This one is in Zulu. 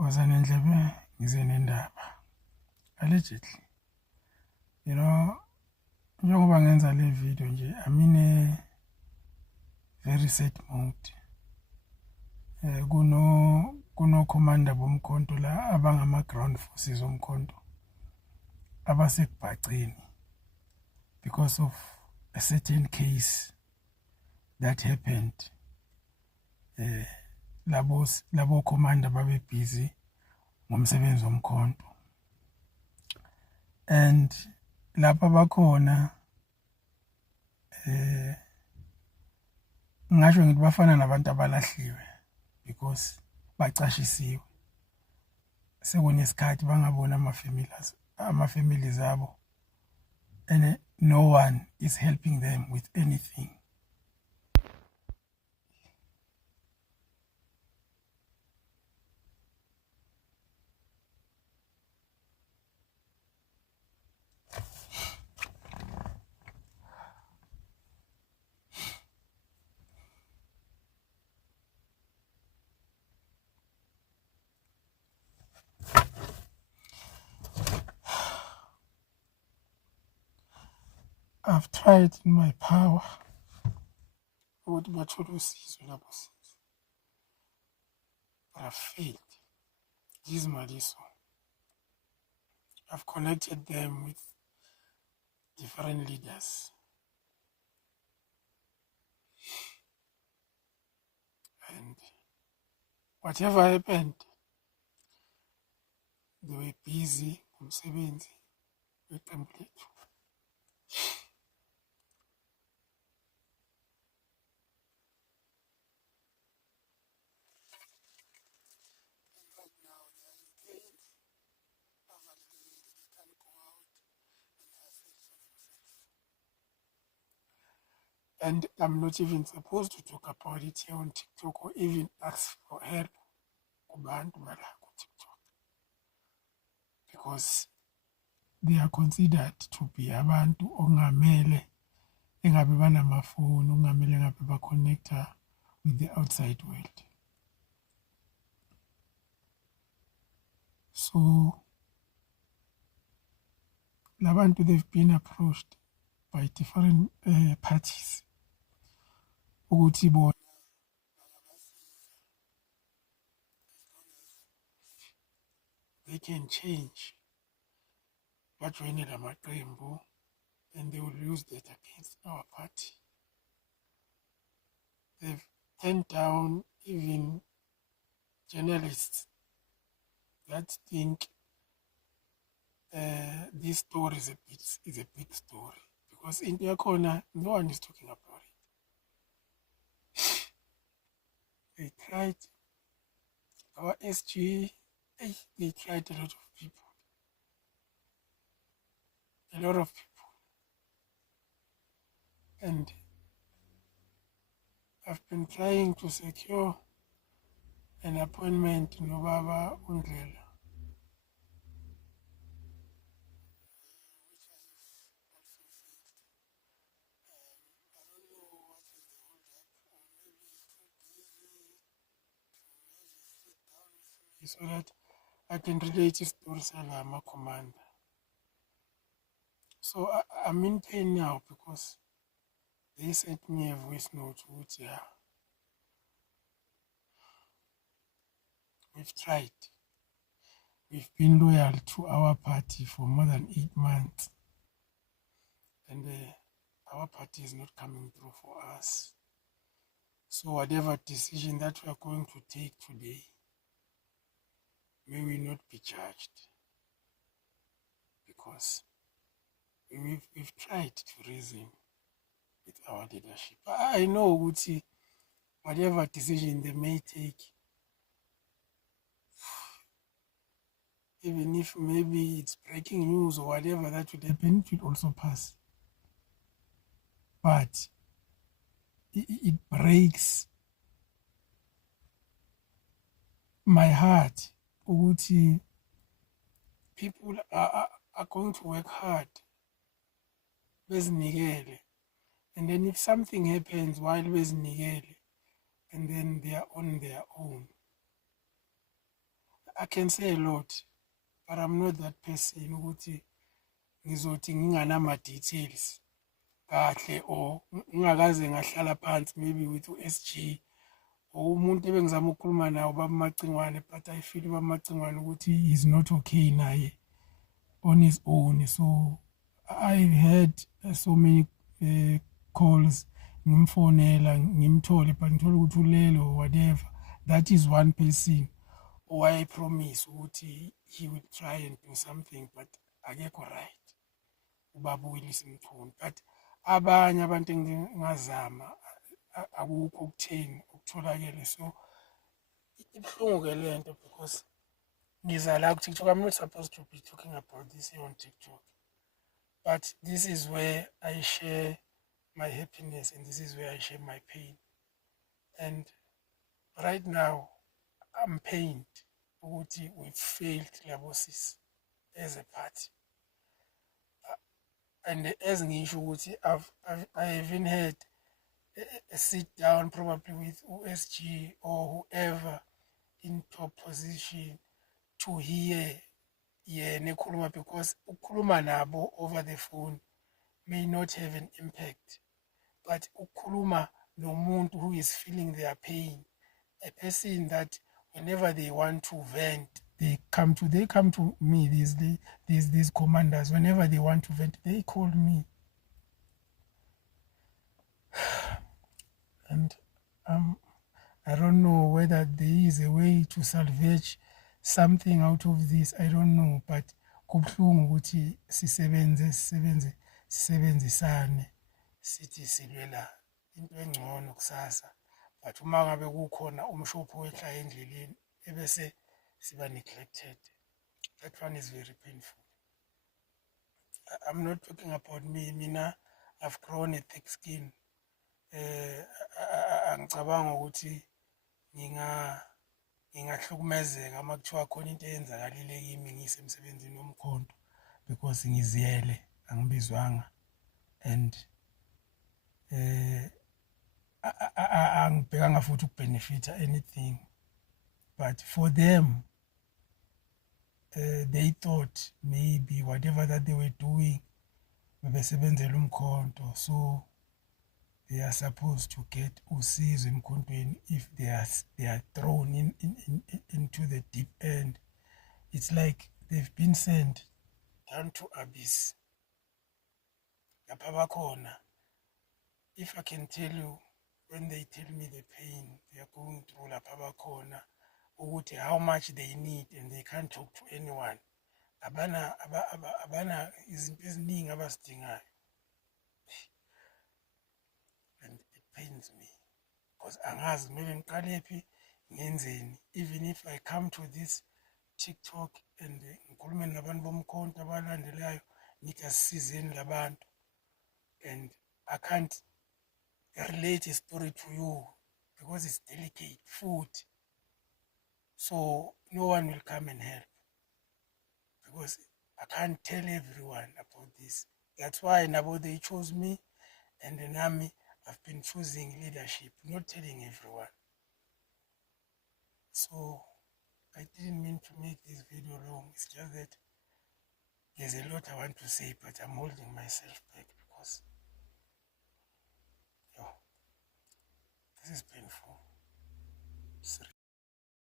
Wozanendlebe ngize nendaba. Allegedly. You know, njengoba ngenza le video nje, I'm in a very sad mood. Kuno commander bomkhonto la abangama ground forces omkhonto abasekubhaceni because of a certain case that happened. Labo commander babe busy ngomsebenzi omkhonto. And lapha bakhona ngisho ngithi bafana nabantu abalahliwe because bacashisiwe. Sekunesikhathi bangabona ama-families abo, and no one is helping them with anything. I've tried in my power ukuthi bathole usizo lapho sizo, but I've failed. Gizimaliso. I've connected them with different leaders, and whatever happened, they were busy ngomsebenzi weqembu lethu. And I'm not even supposed to talk about it here on TikTok or even ask for help kubantu bala ku-TikTok, because they are considered to be abantu ongamele engabe banamafoni, ongamele engabe ba-connecta with the outside world. So labantu, they've been approached by different parties ukuthi bona they can change, bajoyine la maqembu, and they will use that against our party. They've turned down even journalists that think this story is a big story, because in their corner, no one is talking about it. They tried our SG, they tried a lot of people. And I've been trying to secure an appointment in Obaba Undlela, so that I can relate his stories and I'm a commander. So I'm in pain now because they sent me a voice note which, yeah, we've tried. We've been loyal to our party for more than 8 months, and our party is not coming through for us. So whatever decision that we are going to take today, may we not be judged, because we've tried to reason with our leadership. I know Uti, whatever decision they may take, even if maybe it's breaking news or whatever that would happen, it will also pass. But it breaks my heart. Uti, people are going to work hard, bezinikele, and then if something happens while bezinikele, and then they are on their own, I can say a lot, but I'm not that person ukuthi ngizothi nginganama-details kahle or ngingakaze ngahlala phansi maybe with u-SG or umuntu ebengizama ukukhuluma nawo Baba Macingwane, but I feel Baba Macingwane ukuthi he's not okay naye on his own. So I had so many calls ngimfonela ngimthole but ngithole ukuthi ulele or whatever. That is one person owayepromise ukuthi he will try and do something but akekho right, ubaba uWillis Mchunu. But abanye abantu engingazama akukho okutheni okutholakele. So ibuhlungu-ke le nto because ngiza la ku-TikTok. I'm not supposed to be talking about this here on TikTok, but this is where I share my happiness and this is where I share my pain. And right now I'm pained ukuthi we failed labo sisi as a party. And as ngisho ukuthi I even had a sit down probably with USG or whoever in top position to hear yena ekhuluma, because ukukhuluma nabo over the phone may not have an impact, but ukukhuluma nomuntu who is feeling their pain, a person that whenever they want to vent, they come to me, these commanders, whenever they want to vent, they call me. And I don't know whether there is a way to salvage something out of this. I don't know, but kubuhlungu ukuthi sisebenzisane sithi silwela into engcono kusasa, but uma ngabe kukhona umshophi wehla endleleni ebese siba neglected, that one is very painful. I'm not talking about me. Mina, I've grown a thick skin. Angicabanga ukuthi ngingahlukumezeka uma kuthiwa khona into eyenzakalile kimi ngisemsebenzini womkhonto because ngiziyele, angibizwanga, and angibhekanga futhi ukubhenefitha anything. But for them, they thought maybe whatever that they were doing bebesebenzela umkhonto, so they are supposed to get usizo emkhontweni if they are thrown into the deep end. It's like they've been sent down to abyss. Lapha bakhona, if I can tell you, when they tell me the pain they are going through lapha bakhona, ukuthi how much they need and they can't talk to anyone, abana izinto eziningi abazidingayo. And it pains me because angazi kumele ngiqalephi ngenzeni. Even if I come to this TikTok and ngikhulume nabantu bomkhonto abalandelayo ngithi asisizeni labantu, and I can't relate a story to you because it's delicate food, so no one will come and help because I can't tell everyone about this. That's why nabo they chose me, and then I've been choosing leadership, not telling everyone. So I didn't mean to make this video long. It's just that there's a lot I want to say, but I'm holding myself back because this is painful.